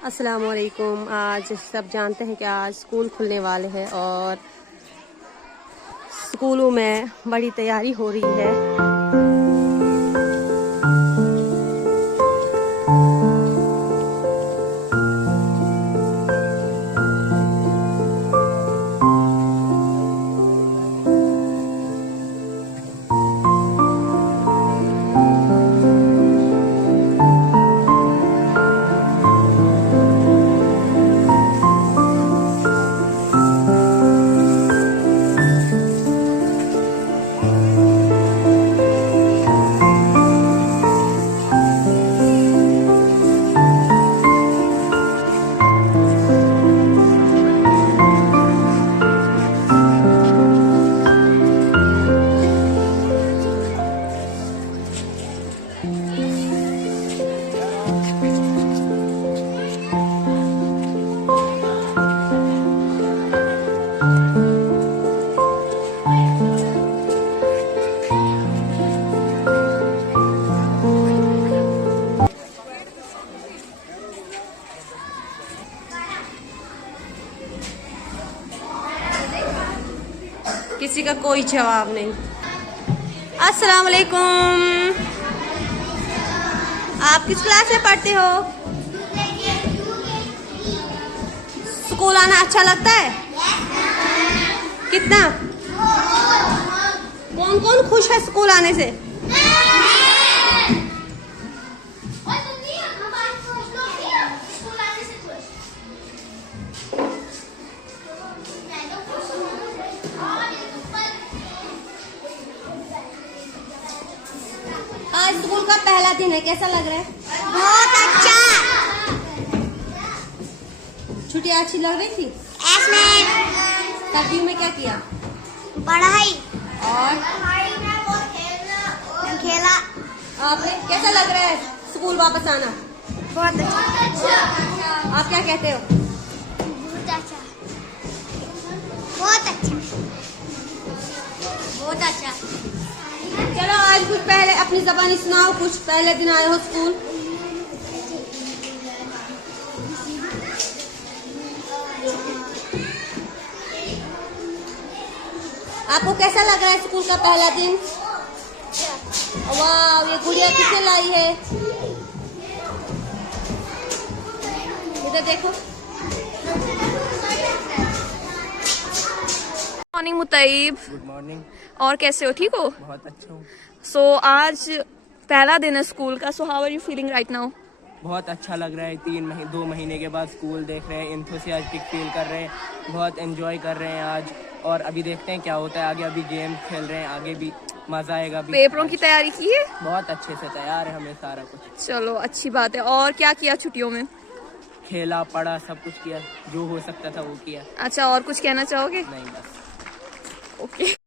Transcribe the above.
अस्सलाम वालेकुम। आज सब जानते हैं कि आज स्कूल खुलने वाले हैं और स्कूलों में बड़ी तैयारी हो रही है। किसी का कोई जवाब नहीं। अस्सलाम वालेकुम। आप किस क्लास में पढ़ते हो? स्कूल आना अच्छा लगता है? कितना? कौन कौन खुश है स्कूल आने से? आज स्कूल का पहला दिन है, कैसा लग रहा है? बहुत अच्छा। छुट्टी अच्छी लग रही थी? सर्दियों में क्या किया? पढ़ाई और खेला। आपने कैसा लग रहा है स्कूल वापस आना? बहुत अच्छा। आप क्या कहते हो? बहुत अच्छा। बहुत अच्छा। बहुत अच्छा। चलो आज कुछ पहले अपनी ज़बानी सुनाओ, कुछ पहले दिन आए हो स्कूल। आपको कैसा लग रहा है स्कूल का पहला दिन? वाह, ये गुड़िया किसे लाई है? इधर देखो। मॉर्निंग मुतैब। Good morning. और कैसे हो? ठीक हो? बहुत अच्छा हूँ। सो आज पहला दिन है स्कूल का। So how are you feeling right now? बहुत अच्छा लग रहा है। 2 महीने के बाद स्कूल देख रहे हैं, एंथुसियास्टिक फील कर रहे हैं, बहुत एंजॉय कर रहे हैं आज। और अभी देखते हैं क्या होता है आगे। अभी गेम खेल रहे हैं, आगे भी मज़ा आएगा। अभी पेपरों की तैयारी की है? बहुत अच्छे से तैयार है हमें सारा कुछ। चलो अच्छी बात है। और क्या किया छुट्टियों में? खेला, पढ़ा, सब कुछ किया, जो हो सकता था वो किया। अच्छा, और कुछ कहना चाहोगे? नहीं, बस। ओके।